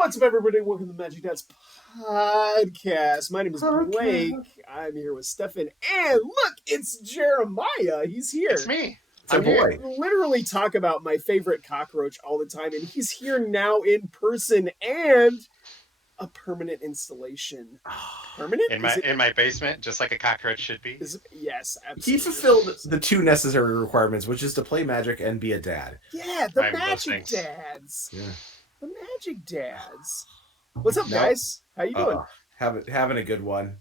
What's up, everybody? Welcome to the Magic Dads podcast. My name is Blake. I'm here with Stefan, and look, it's Jeremiah. He's here. It's me. I'm here. Literally talk about my favorite cockroach all the time, and he's here now in person and a permanent installation. Permanent in my basement, just like a cockroach should be. Yes, absolutely. He fulfilled the two necessary requirements, which is to play Magic and be a dad. Yeah, the Magic Dads. Yeah. The Magic Dads. What's up, guys? How you doing? Having a good one.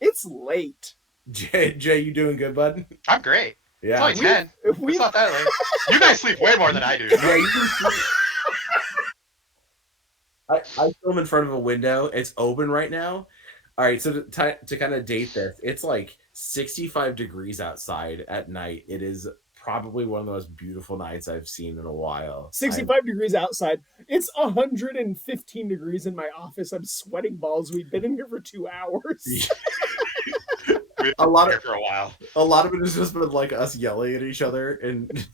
It's late. Jay, you doing good, bud? I'm great. Yeah. It's only 10. It's not that late. You guys sleep way more than I do. Yeah, you can sleep. I film in front of a window. It's open right now. All right, so to kind of date this, it's like 65 degrees outside at night. It is probably one of the most beautiful nights I've seen in a while. 65 degrees outside. It's 115 degrees in my office. I'm sweating balls. We've been in here for 2 hours. a lot of for a while. A lot of it has just been like us yelling at each other, and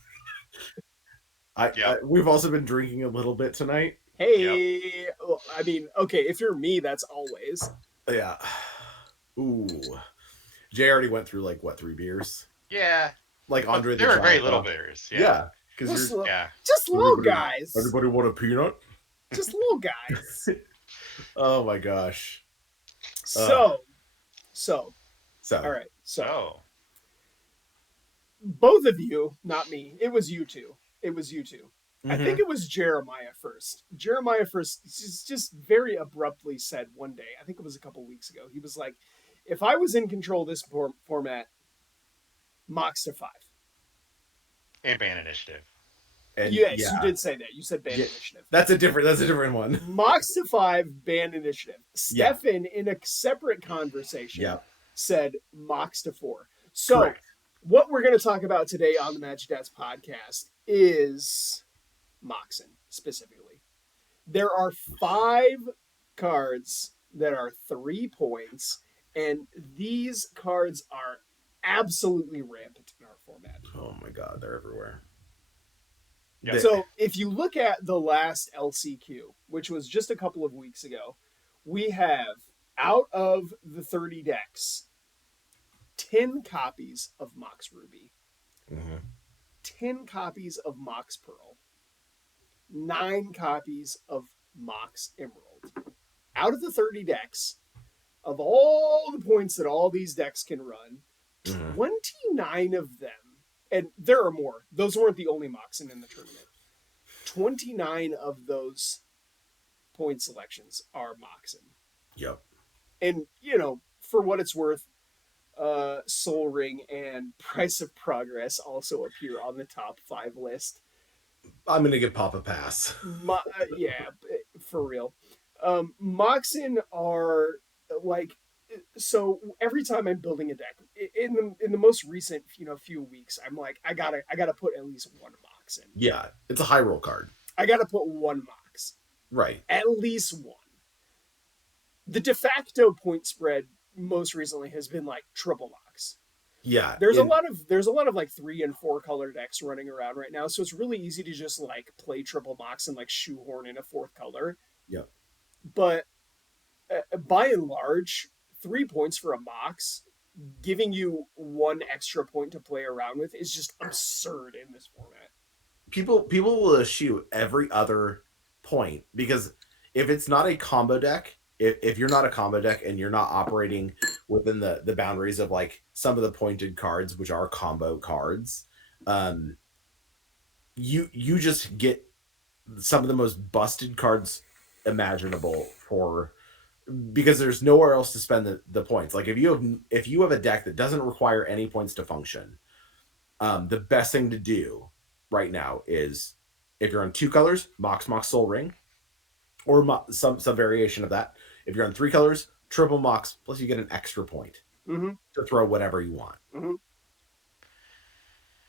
we've also been drinking a little bit tonight. Hey, well, I mean, okay, if you're me, that's always. Yeah. Ooh. Jay already went through 3 beers. Yeah. Like Andre. There were very little beers. Yeah. Because just little guys. Everybody want a peanut? Just little guys. Oh my gosh. So. All right. So. Both of you, not me. It was you two. Mm-hmm. I think it was Jeremiah first. Jeremiah first just very abruptly said one day, I think it was a couple weeks ago, he was like, if I was in control of this format, Mox to 5. And ban initiative. And yes, you did say that. You said ban initiative. That's a different one. Mox to 5, ban initiative. Stefan, in a separate conversation, said Mox to 4. So, correct. What we're going to talk about today on the Magic Dads podcast is Moxen, specifically. There are 5 cards that are 3 points, and these cards are absolutely rampant in our format. Oh my god, they're everywhere. Yeah. So if you look at the last LCQ, which was just a couple of weeks ago, we have, out of the 30 decks, 10 copies of Mox Ruby, 10 copies of Mox Pearl, 9 copies of Mox Emerald. Out of the 30 decks, of all the points that all these decks can run, 29 of them, and there are more, those weren't the only Moxen in the tournament, 29 of those point selections are Moxen. Yep. And, for what it's worth, Soul Ring and Price of Progress also appear on the top 5 list. I'm going to give Pop a pass. Yeah, for real. Moxen are so every time I'm building a deck in the most recent few weeks, I'm like, I gotta put at least one Moxen. Yeah, it's a high roll card. I gotta put one Mox. Right. At least one. The de facto point spread most recently has been triple Mox. Yeah. There's a lot of 3 and 4 color decks running around right now, so it's really easy to just play triple Mox and shoehorn in a 4th color. Yep. But by and large, 3 points for a Mox, giving you 1 extra point to play around with, is just absurd in this format. People will eschew every other point, because if it's not a combo deck, if you're not a combo deck and you're not operating within the boundaries of some of the pointed cards, which are combo cards, you just get some of the most busted cards imaginable because there's nowhere else to spend the points. If you have a deck that doesn't require any points to function, the best thing to do right now is, if you're on 2 colors, Mox Soul Ring, or some variation of that. If you're on 3 colors, triple Mox, plus you get an extra point to throw whatever you want. Mm-hmm.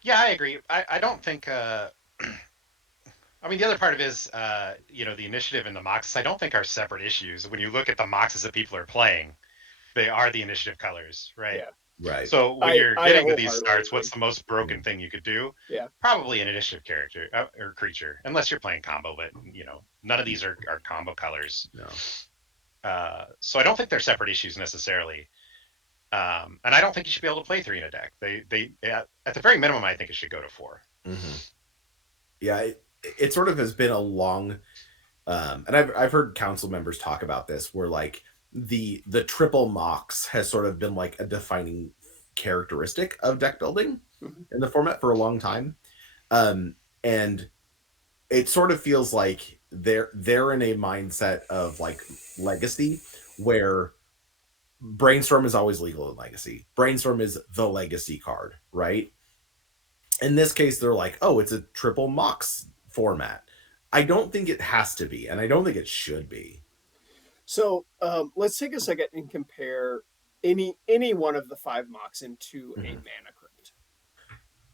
Yeah, I agree. I don't think. I mean, the other part of it is, the initiative and the Moxes, I don't think are separate issues. When you look at the Moxes that people are playing, they are the initiative colors, right? Yeah. Right. So when you're getting to these starts, what's the most broken thing you could do? Yeah. Probably an initiative character or creature, unless you're playing combo. But None of these are combo colors. No. So I don't think they're separate issues necessarily. And I don't think you should be able to play 3 in a deck. They at the very minimum, I think it should go to 4. Mm-hmm. Yeah, it sort of has been a long, and I've heard council members talk about this, where like the triple Mox has sort of been like a defining characteristic of deck building in the format for a long time, and it sort of feels like they're in a mindset of like legacy, where Brainstorm is always legal in Legacy. Brainstorm is the legacy card, right? In this case, they're like, oh, it's a triple Mox format. I don't think it has to be, and I don't think it should be. So let's take a second and compare any one of the 5 Moxen to a Mana Crypt.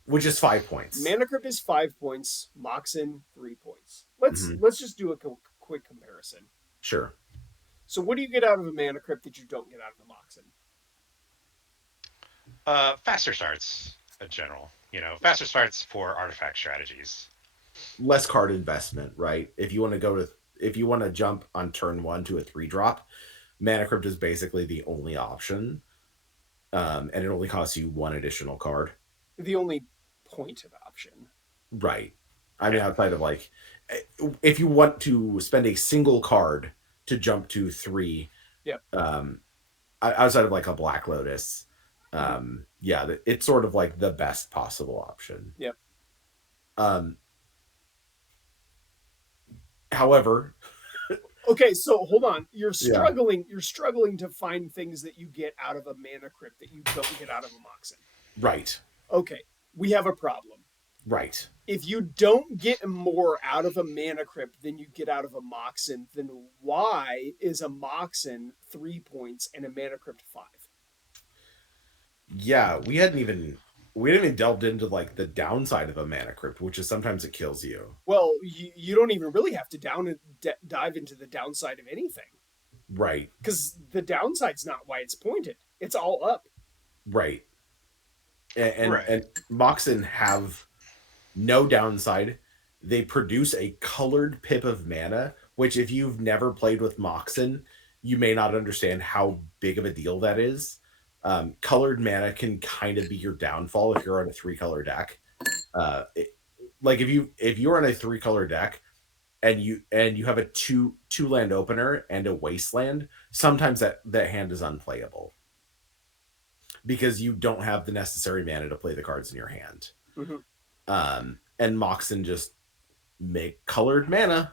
Which is 5 points. Mana Crypt is 5 points, Moxen 3 points. Let's just do a quick comparison. Sure. So what do you get out of a Mana Crypt that you don't get out of the Moxen? Faster starts in general. Faster starts for artifact strategies. Less card investment, right? If you want to jump on turn 1 to a 3-drop, Mana Crypt is basically the only option, and it only costs you 1 additional card. The only point of option, right? I mean, outside of like, if you want to spend a single card to jump to 3, yep. Outside of like a Black Lotus, yeah, it's sort of like the best possible option. Yep. However, okay, so hold on. You're struggling. Yeah. You're struggling to find things that you get out of a Mana Crypt that you don't get out of a Moxen. Right. Okay, we have a problem. Right. If you don't get more out of a Mana Crypt than you get out of a Moxen, then why is a Moxen 3 points and a Mana Crypt 5? Yeah, we hadn't even delved into like the downside of a Mana Crypt, which is sometimes it kills you. Well, you don't even really have to dive into the downside of anything. Right. Because the downside's not why it's pointed. It's all up. Right. And Moxen have no downside. They produce a colored pip of mana, which if you've never played with Moxen, you may not understand how big of a deal that is. Colored mana can kind of be your downfall if you're on a 3-color deck. Like if you're on a 3-color deck and you have a two land opener and a wasteland, sometimes that hand is unplayable because you don't have the necessary mana to play the cards in your hand. And Moxen just make colored mana.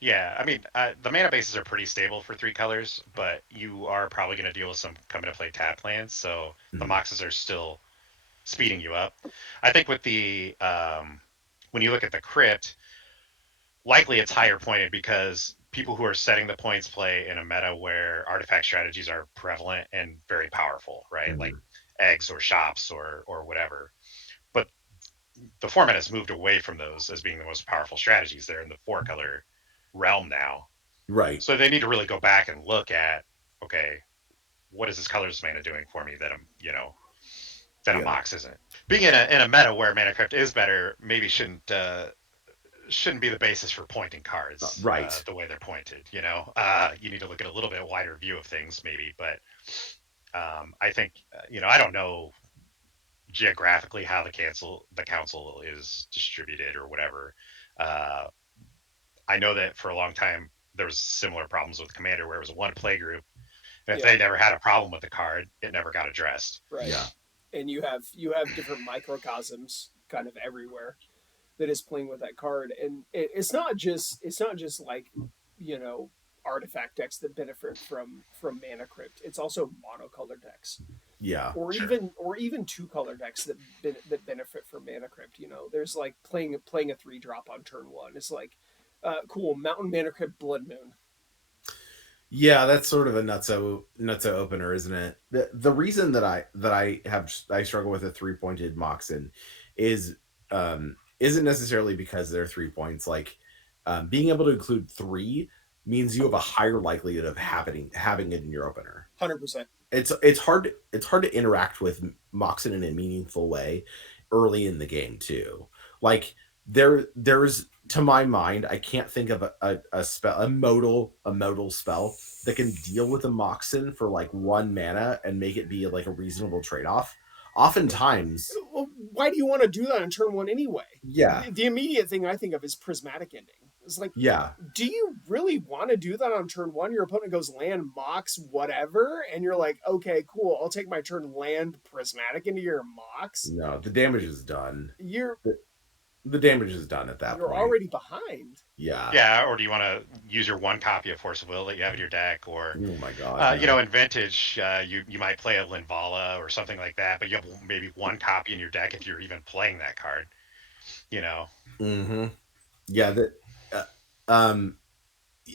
Yeah, I mean, the mana bases are pretty stable for 3 colors, but you are probably going to deal with some coming to play tap lands, so the Moxes are still speeding you up. I think with the when you look at the Crypt, likely it's higher pointed because people who are setting the points play in a meta where artifact strategies are prevalent and very powerful, right? Like eggs or shops or whatever. But the format has moved away from those as being the most powerful strategies. They're in the 4-color realm now. Right. So they need to really go back and look at, okay, what is this colors mana doing for me that a Mox isn't? Being in a meta where Mana Crypt is better, maybe shouldn't be the basis for pointing cards the way they're pointed. You need to look at a little bit wider view of things maybe, but I think I don't know geographically how the council is distributed or whatever. I know that for a long time there was similar problems with Commander where it was a 1 play group, and if they never had a problem with the card, it never got addressed. Right. Yeah. And you have different microcosms kind of everywhere that is playing with that card, and it's not just like artifact decks that benefit from Mana Crypt. It's also monocolor decks. Yeah. Or even 2-color decks that benefit from Mana Crypt. There's like playing a 3-drop on turn 1. It's like cool, Mountain Mana Crypt Blood Moon. Yeah, that's sort of a nutso opener, isn't it? The reason that I struggle with a 3-pointed Moxen is isn't necessarily because they're 3 points. Like being able to include 3 means you have a higher likelihood of having it in your opener. 100%. It's hard to interact with Moxen in a meaningful way early in the game too. Like there's to my mind, I can't think of a spell, a modal spell that can deal with a Moxen for like 1 mana and make it be like a reasonable trade-off. Oftentimes, Well, why do you want to do that on turn one anyway? yeah, The immediate thing I think of is prismatic ending. It's like, yeah, do you really want to do that on turn one? Your opponent goes land, Mox, whatever, and you're like, okay, cool, I'll take my turn, land prismatic into your Mox. no, the damage is done. You're The damage is done at that you're point. already behind. Yeah. Yeah, or do you want to use your 1 copy of Force of Will that you have in your deck, or Oh my god. you know, in Vintage, you might play a Linvala or something like that, but you have maybe 1 copy in your deck if you're even playing that card. You know. Mm-hmm. Yeah. That. Um.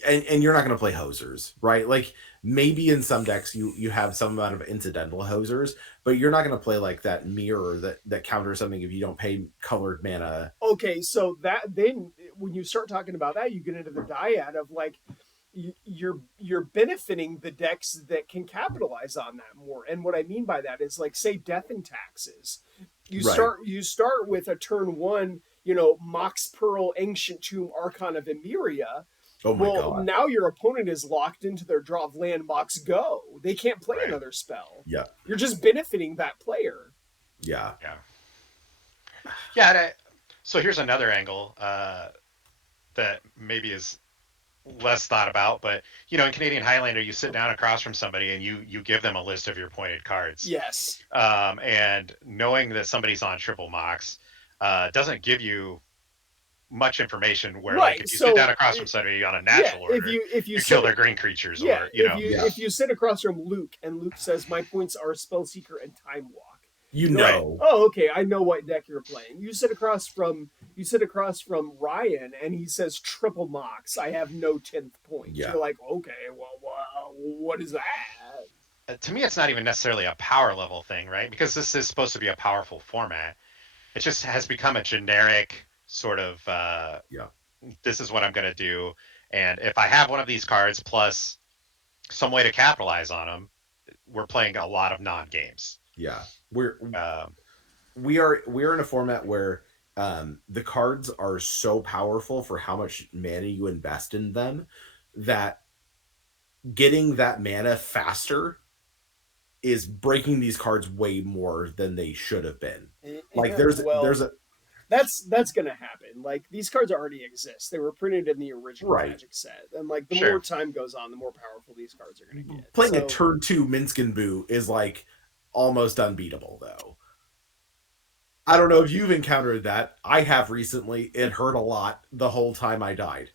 And you're not going to play hosers, right? Like maybe in some decks you have some amount of incidental hosers, but you're not going to play like that mirror that counters something if you don't pay colored mana. Okay, so that then when you start talking about that, you get into the dyad of like you're benefiting the decks that can capitalize on that more. And what I mean by that is like say Death and Taxes. Right. You start with a turn one, you know, Mox Pearl, Ancient Tomb, Archon of Emeria. Oh my Well, god. now your opponent is locked into their draw of land, Mox, go. They can't play Right. another spell. Yeah. You're just benefiting that player. Yeah. Yeah. So here's another angle that maybe is less thought about, but you know, in Canadian Highlander, you sit down across from somebody and you give them a list of your pointed cards. Yes. And knowing that somebody's on triple Mox doesn't give you much information. Where Right, like if you so sit down across from somebody on a natural order, if you kill their green creatures, or you know, if you sit across from Luke and Luke says my points are Spellseeker and Time Walk. You You're know. like, oh, okay, I know what deck you're playing. You sit across from Ryan and he says triple Mox. I have no 10th point. Yeah. You're like, okay, well, what is that? To me, it's not even necessarily a power level thing, right? Because this is supposed to be a powerful format. It just has become a generic sort of, this is what I'm going to do. And if I have one of these cards plus some way to capitalize on them, we're playing a lot of non-games. Yeah. We are in a format where the cards are so powerful for how much mana you invest in them that getting that mana faster is breaking these cards way more than they should have been. Like there's a that's gonna happen. Like these cards already exist. They were printed in the original Magic set, and like the more time goes on, the more powerful these cards are gonna get. Playing a turn 2 Minsk and Boo is like almost unbeatable, though. I don't know if you've encountered that. I have recently. It hurt a lot the whole time I died.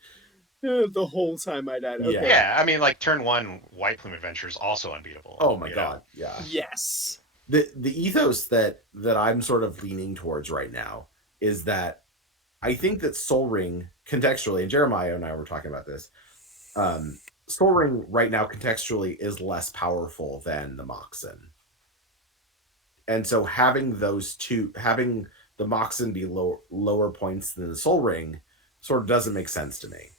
The whole time I died. Okay. Yeah, I mean, like turn 1 White Plume Adventure is also unbeatable. Oh my god, yeah. Yes. The ethos that I'm sort of leaning towards right now is that I think that Sol Ring contextually, and Jeremiah and I were talking about this, Sol Ring right now contextually is less powerful than the Moxen. And so having those two, having the Moxen be lower points than the Sol Ring sort of doesn't make sense to me.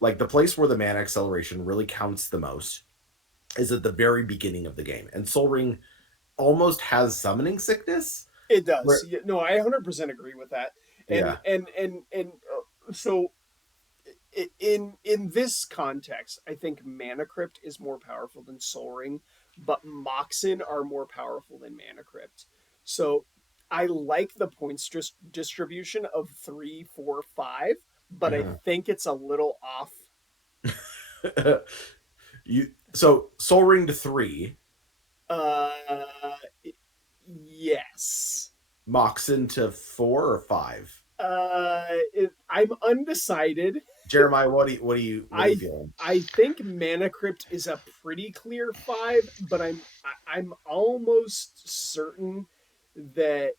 Like the place where the mana acceleration really counts the most is at the very beginning of the game. And Sol Ring almost has summoning sickness. It does. No, I 100% agree with that. And so in this context, I think Mana Crypt is more powerful than Sol Ring, but Moxen are more powerful than Mana Crypt. So I like the points distribution of 3, 4, 5, but I think it's a little off. So Sol Ring to 3. Yes. Moxen to 4 or 5. I'm undecided. Jeremiah, what are you feeling? I think Mana Crypt is a pretty clear 5, but I'm almost certain that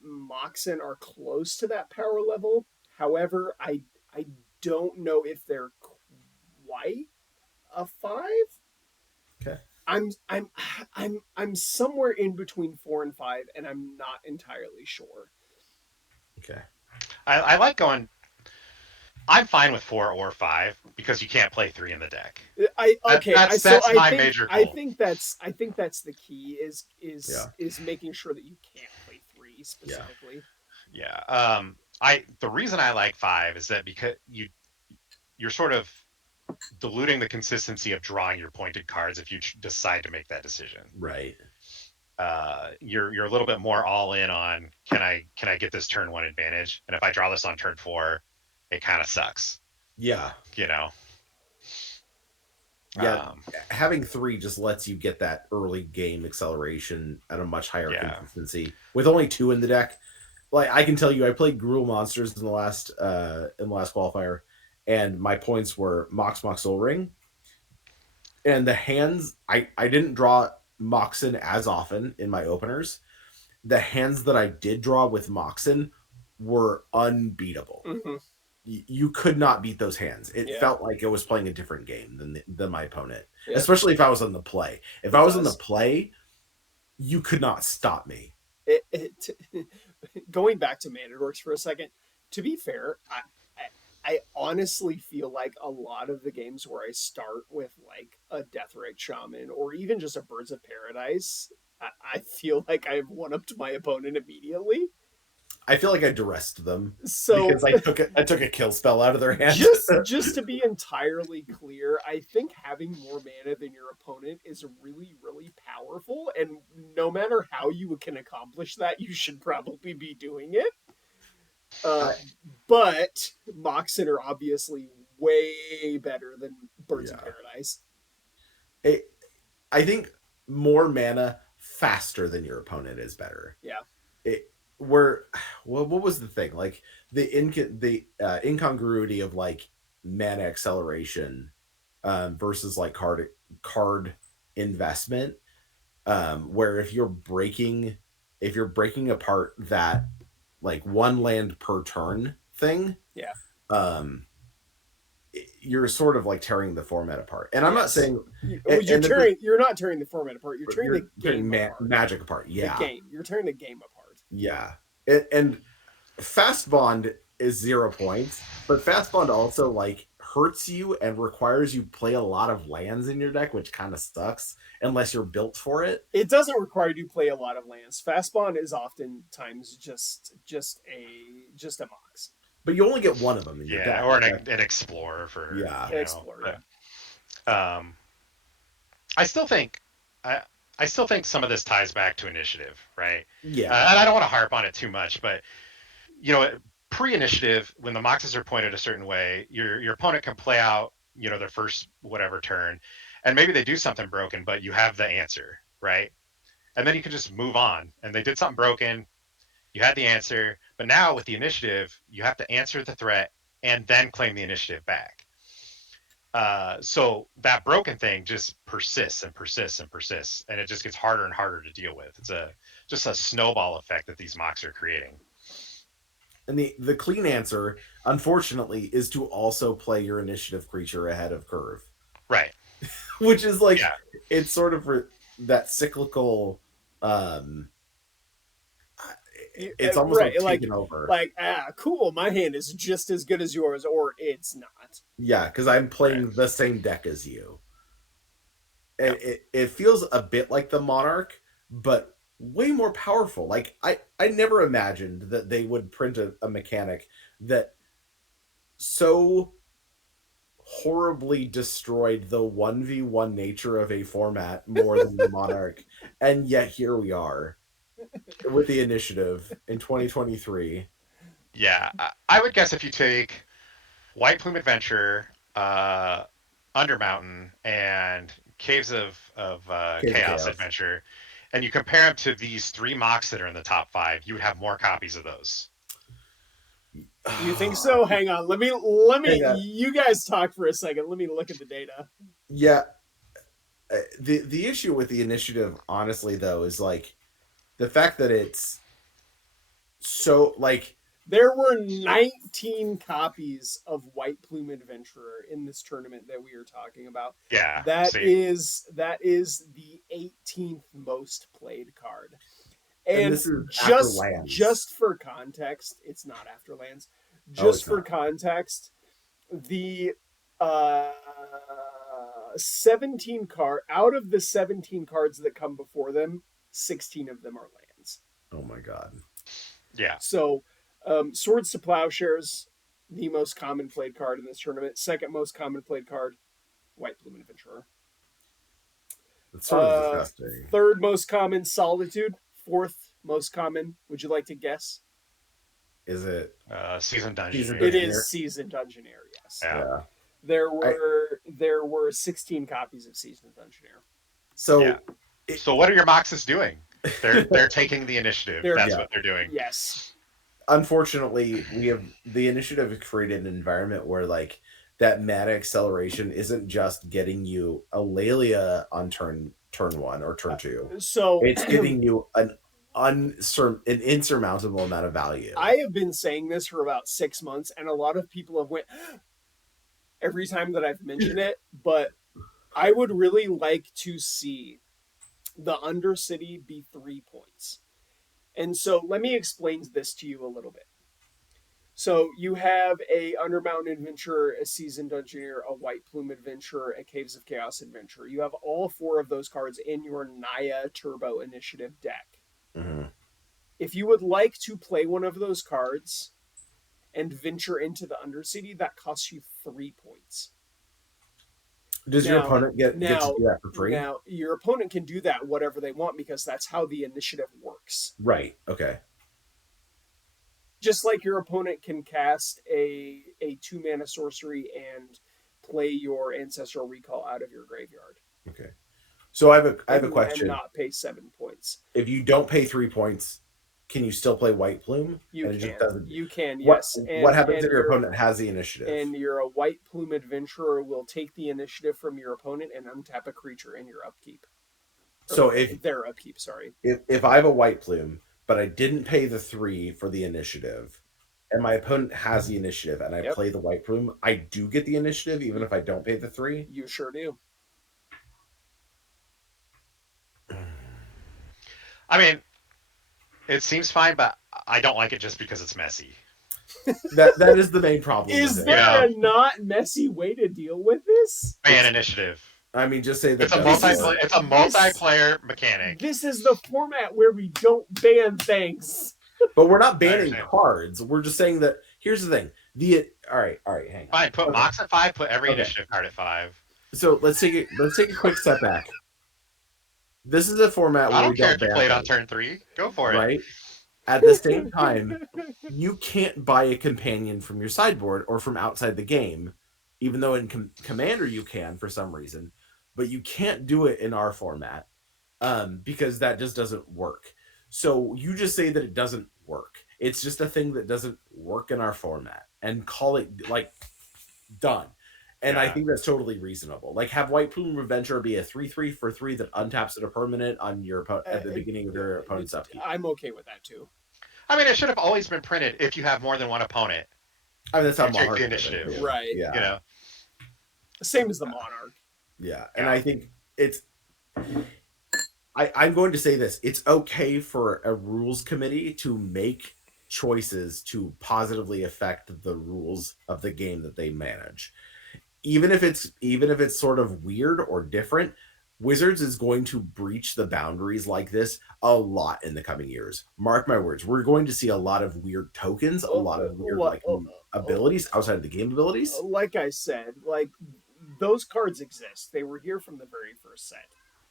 Moxen are close to that power level. However, I don't know if they're quite a 5. Okay. I'm somewhere in between 4 and 5, and I'm not entirely sure. Okay. I like going. I'm fine with 4 or 5 because you can't play 3 in the deck. That's my major goal. I think that's the key is making sure that you can't play 3 specifically. Yeah. The reason I like 5 is that because you're sort of diluting the consistency of drawing your pointed cards if you decide to make that decision. Right. You're a little bit more all in on can I get this turn 1 advantage, and if I draw this on turn 4, it kind of sucks. Yeah. You know. Yeah, having 3 just lets you get that early game acceleration at a much higher consistency. With only 2 in the deck, like I can tell you, I played Gruul Monsters in the last qualifier, and my points were Mox Soul Ring, and the hands I didn't draw Moxen as often in my openers. The hands that I did draw with Moxen were unbeatable. Mm-hmm. You could not beat those hands. It felt like it was playing a different game than my opponent, especially if I was on the play. If I was on the play, you could not stop me. Going back to Manadorks for a second, to be fair, I honestly feel like a lot of the games where I start with like a Deathrite Shaman or even just a Birds of Paradise, I feel like I've one-upped my opponent immediately. I feel like I duressed them because I took a kill spell out of their hand. Just to be entirely clear, I think having more mana than your opponent is really, really powerful, and no matter how you can accomplish that, you should probably be doing it. But Moxen are obviously way better than Birds of Paradise. I think more mana faster than your opponent is better. Yeah. What was the thing? Like the incongruity of like mana acceleration versus like card investment, where if you're breaking apart that like 1 land per turn thing, you're sort of like tearing the format apart. And I'm not saying you're not tearing the format apart. You're tearing the game apart. Magic apart. Yeah. The game. You're tearing the game apart. Yeah. And Fast Bond is 0 points, but Fast Bond also like hurts you and requires you play a lot of lands in your deck, which kind of sucks unless you're built for it. It doesn't require you to play a lot of lands. Fast Bond is oftentimes just a Mox. But you only get one of them in your deck. Or an Explorer for an Explorer. I still think some of this ties back to initiative, right? Yeah. And I don't want to harp on it too much, but pre-initiative, when the Moxes are pointed a certain way, your opponent can play out, their first whatever turn, and maybe they do something broken, but you have the answer, right? And then you can just move on. And they did something broken, you had the answer, but now with the initiative, you have to answer the threat and then claim the initiative back. So that broken thing just persists and persists and persists, and it just gets harder and harder to deal with. It's just a snowball effect that these mocks are creating. And the clean answer, unfortunately, is to also play your initiative creature ahead of curve. Right. Which is like, it's sort of that cyclical, it's almost like taking over. Like, cool, my hand is just as good as yours, or it's not. Yeah, because I'm playing the same deck as you. And it feels a bit like the Monarch, but way more powerful. Like, I never imagined that they would print a mechanic that so horribly destroyed the 1v1 nature of a format more than the Monarch. And yet here we are with the initiative in 2023. Yeah, I would guess if you take White Plume Adventure, Undermountain, and Caves of Chaos Adventure, and you compare them to these 3 mocks that are in the top 5, you would have more copies of those. You think so? Hang on. Let me. You guys talk for a second. Let me look at the data. Yeah. The issue with the initiative, honestly, though, is like the fact that it's so like there were 19 copies of White Plume Adventurer in this tournament that we are talking about. Yeah, that is the 18th most played card. And this is just for context, it's not after lands. Just for context, the 17 out of the 17 cards that come before them, 16 of them are lands. Oh my god. Yeah. So Swords to Plowshares, the most common played card in this tournament. Second most common played card, White Plume Adventurer. It's sort of disgusting. Third most common, Solitude. Fourth most common, would you like to guess? Is it Seasoned Dungeoneer? Seasoned It Dungeoneer? is Seasoned Dungeoneer, yes. Yeah. There were 16 copies of Seasoned Dungeoneer. So Yeah. So what are your Moxes doing? They're taking the initiative. That's Yeah. what they're doing. Yes. Unfortunately, we have the initiative has created an environment where like that mana acceleration isn't just getting you a Lelia on turn 1 or turn 2. So It's giving you an insurmountable amount of value. I have been saying this for about 6 months, and a lot of people have went every time that I've mentioned it, but I would really like to see the Undercity be 3 points. And so let me explain this to you a little bit. So you have a Undermountain Adventurer, a Seasoned Dungeoneer, a White Plume Adventurer, a Caves of Chaos Adventurer. You have all 4 of those cards in your Naya Turbo Initiative deck. Mm-hmm. If you would like to play one of those cards and venture into the Undercity, that costs you 3 points. Does your opponent get to do that for free? Now, your opponent can do that whatever they want because that's how the initiative works. Right. Okay. Just like your opponent can cast a 2-mana sorcery and play your Ancestral Recall out of your graveyard. Okay. So I have a question. And not pay 7 points. If you don't pay 3 points, can you still play White Plume? You and can. It just doesn't... You can, yes. What happens if your opponent has the initiative? And your White Plume Adventurer will take the initiative from your opponent and untap a creature in your upkeep. So if their upkeep, sorry. If I have a White Plume, but I didn't pay the 3 for the initiative, and my opponent has the initiative, and I play the White Plume, I do get the initiative even if I don't pay the 3? You sure do. I mean, it seems fine, but I don't like it just because it's messy. That is the main problem. Is there a not messy way to deal with this? Ban initiative. I mean, just say that it's a multiplayer mechanic. This is the format where we don't ban things. But we're not banning cards. We're just saying that here's the thing. All right, hang on. Fine, put Mox at 5, put every initiative card at 5. So let's take a quick step back. This is a format where I don't we care don't if you ban play it on turn 3. Go for it. Right? At the same time, you can't buy a companion from your sideboard or from outside the game, even though in Commander you can for some reason, but you can't do it in our format because that just doesn't work. So you just say that it doesn't work. It's just a thing that doesn't work in our format and call it like done. And I think that's totally reasonable. Like have White Plume Adventurer be a 3/3 for 3 that untaps it a permanent on your at the beginning of your opponent's upkeep. I'm okay with that too. I mean, it should have always been printed if you have more than one opponent. I mean, that's how Monarch the initiative, right? Yeah, you know, same as the Monarch. Yeah, and I think it's. I'm going to say this: it's okay for a rules committee to make choices to positively affect the rules of the game that they manage. Even if it's sort of weird or different, Wizards is going to breach the boundaries like this a lot in the coming years. Mark my words, we're going to see a lot of weird tokens, a lot of weird abilities outside of the game abilities. Like I said, like those cards exist. They were here from the very first set.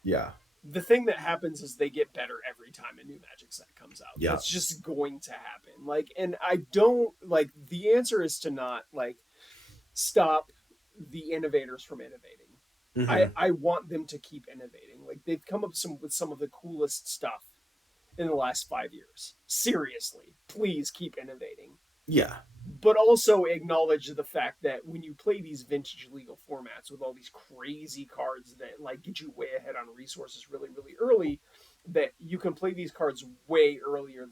Yeah. The thing that happens is they get better every time a new Magic set comes out. Yeah. It's just going to happen. Like, and I don't like the answer is to not like stop the innovators from innovating. Mm-hmm. I want them to keep innovating. Like they've come up with some of the coolest stuff in the last 5 years. Seriously, please keep innovating. Yeah. But also acknowledge the fact that when you play these vintage legal formats with all these crazy cards that like get you way ahead on resources really, really early, that you can play these cards way earlier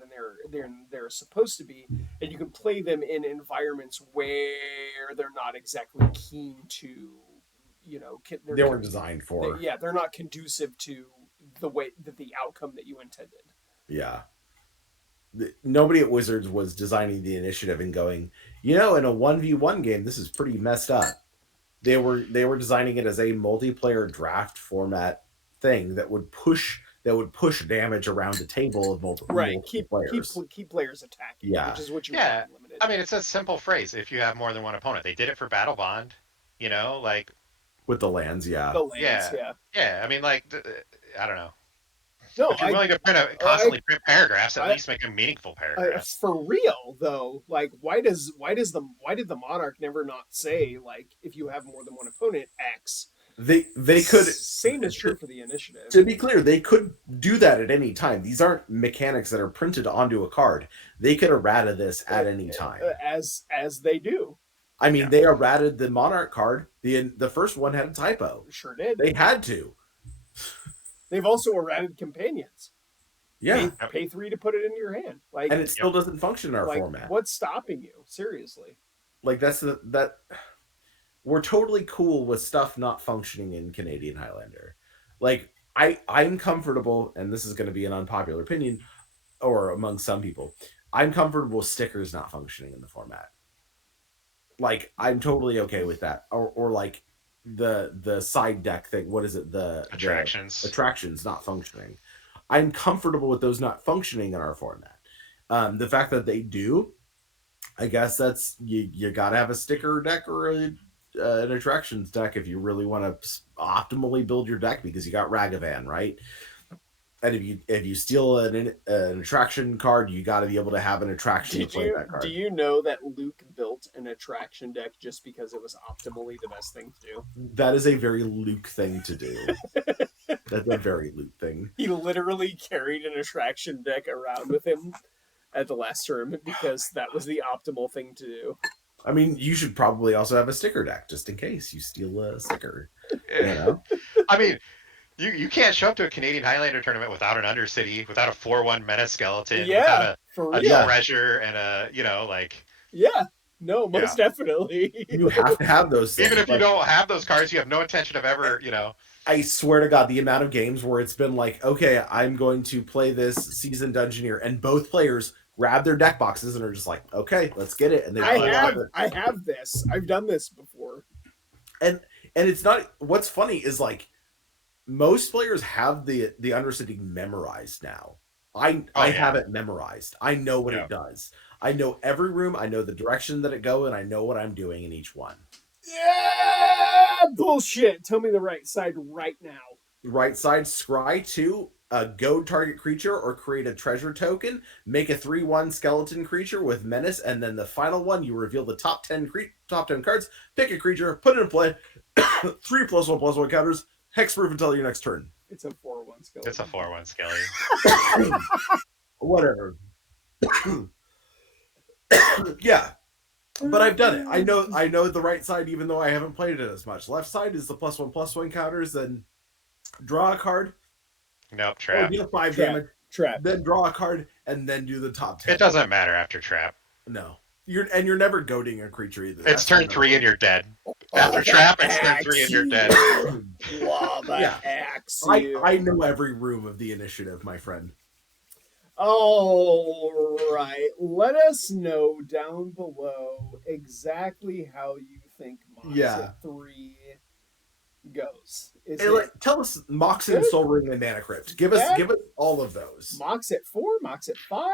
than they're supposed to be, and you can play them in environments where they're not exactly keen to, you know, they weren't designed for. They're not conducive to the way that the outcome that you intended. Yeah. Nobody at Wizards was designing the initiative and going, you know, in a 1v1 game, this is pretty messed up. They were designing it as a multiplayer draft format thing that would push that would push damage around the table of multiple players. Keep players attacking, Yeah. which is what you Yeah. want limited. I mean, it's a simple phrase. If you have more than one opponent, they did it for Battle Bond. You know, like with the lands, yeah. The lands, yeah. I mean, like, I don't know. No, if you're willing to constantly print paragraphs, at least make them meaningful paragraphs. For real though, like why did the Monarch never not say like if you have more than one opponent X? They could. Same is true for the initiative. To be clear, they could do that at any time. These aren't mechanics that are printed onto a card. They could errata this at any time, as they do. I mean, they errated the Monarch card. The first one had a typo. Sure did. They had to. They've also errated companions. Yeah, pay 3 to put it in your hand. Like, and it still doesn't function in our format. What's stopping you? Seriously. Like that. We're totally cool with stuff not functioning in Canadian Highlander. Like I'm comfortable, and this is going to be an unpopular opinion, or among some people, I'm comfortable with stickers not functioning in the format. Like I'm totally okay with that, or like the side deck thing. What is it? The attractions not functioning. I'm comfortable with those not functioning in our format. The fact that they do, I guess that's you got to have a sticker deck or an attractions deck if you really want to optimally build your deck, because you got Ragavan, right? And if you steal an attraction card, you got to be able to have an attraction to play that card. Do you know that Luke built an attraction deck just because it was optimally the best thing to do? That is a very Luke thing to do. That's a very Luke thing. He literally carried an attraction deck around with him at the last tournament because that was the optimal thing to do. I mean, you should probably also have a sticker deck just in case you steal a sticker. You know? I mean, you can't show up to a Canadian Highlander tournament without an Undercity, without a 4/1 Meta Skeleton, without a treasure and a, Yeah. No, most definitely. You have to have those things. Even if you don't have those cards, you have no intention of ever, I swear to God, the amount of games where it's been like, okay, I'm going to play this Seasoned Dungeoneer, and both players grab their deck boxes and are just like, okay, let's get it. And they I have this. I've done this before. And it's not, what's funny is like most players have the Undercity memorized now. I have it memorized. I know what it does. I know every room, I know the direction that it goes, and I know what I'm doing in each one. Yeah, bullshit. Tell me the right side right now. Right side, scry 2, goad target creature or create a treasure token, make a 3/1 skeleton creature with menace, and then the final one, you reveal the top 10 cards, pick a creature, put it in play, 3+1/+1 counters, hexproof until your next turn. It's a 4/1 skeleton. It's a 4/1 skeleton. Whatever. Yeah. But I've done it. I know the right side, even though I haven't played it as much. Left side is the +1/+1 counters, then draw a card. Nope, trap. Deal 5 damage. Trap. Then draw a card and then do the top 10. It doesn't matter after trap. No. You're never goading a creature either. It's turn 3 and you're dead. After trap, it's turn 3 and you're dead. Lava axe. I know every room of the initiative, my friend. All right. Let us know down below exactly how you think Moxen 3 goes. Tell us Moxen, Soul Ring, and Mana Crypt. Give us all of those. Mox at 4, Mox at 5.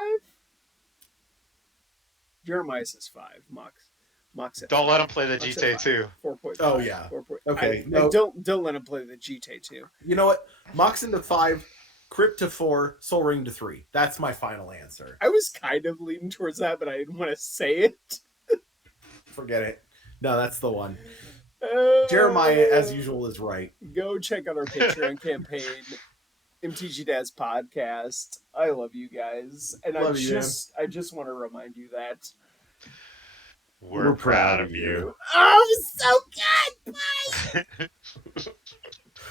Jeremiah says 5. Mox at Don't 5. let him play the GTA 2. 4.5. Oh yeah. 4. Okay. Don't let him play the GTA 2. You know what? Moxen to 5. Crypt to 4, Soul Ring to 3. That's my final answer. I was kind of leaning towards that, but I didn't want to say it. Forget it. No, that's the one. Jeremiah, as usual, is right. Go check out our Patreon campaign, MtG Dad's podcast. I love you guys, and I just want to remind you that we're proud of you. Oh, so good! Bye.